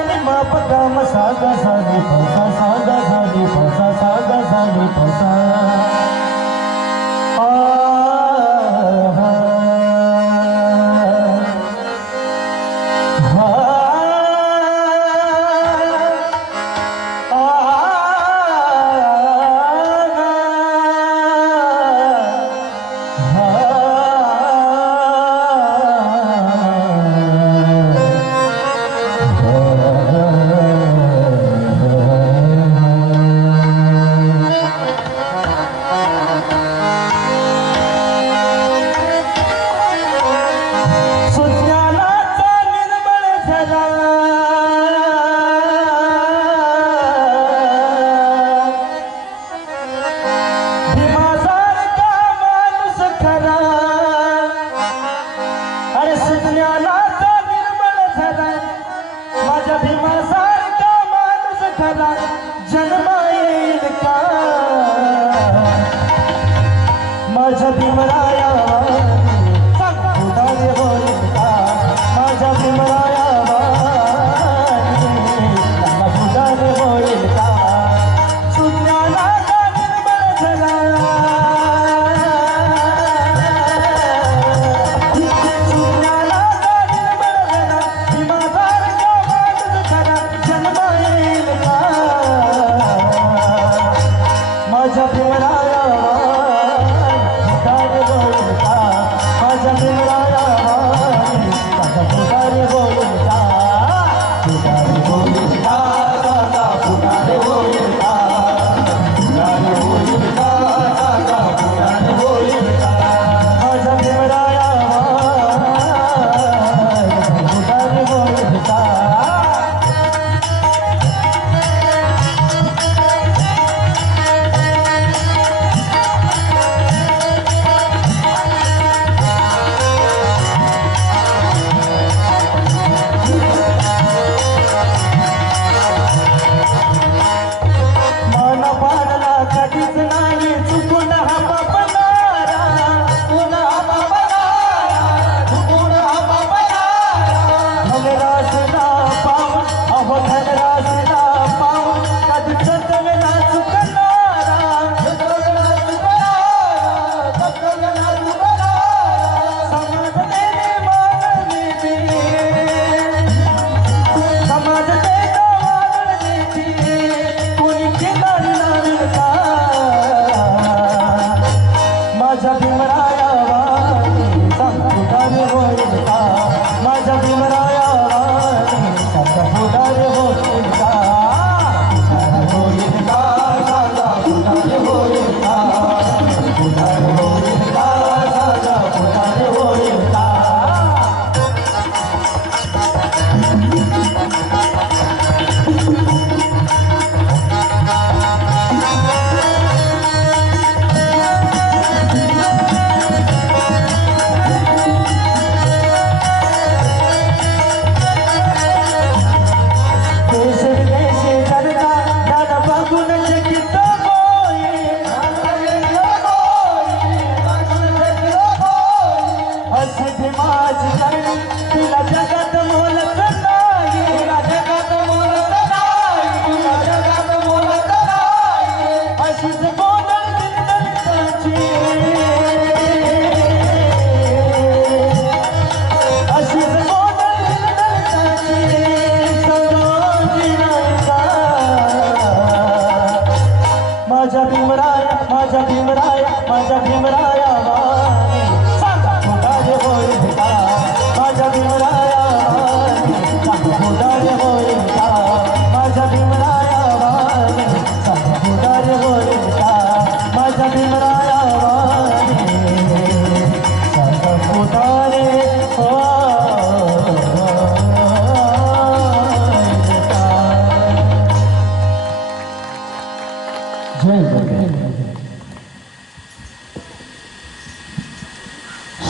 ಸಾನಿ ಮಾಪ ಗಾಮ ಸಾಗ ಸಾನಿ pause ಸಾಗ ಸಾನಿ pause ಸಾಗ ಸಾನಿ pause भला जन्माए इनका मजहबी बनाया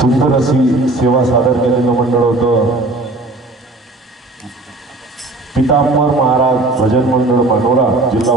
सुंदर अशी सेवा सादर केलेलं मंडळ होतं. पितांबर महाराज भजन मंडळ मानोरा जिल्हा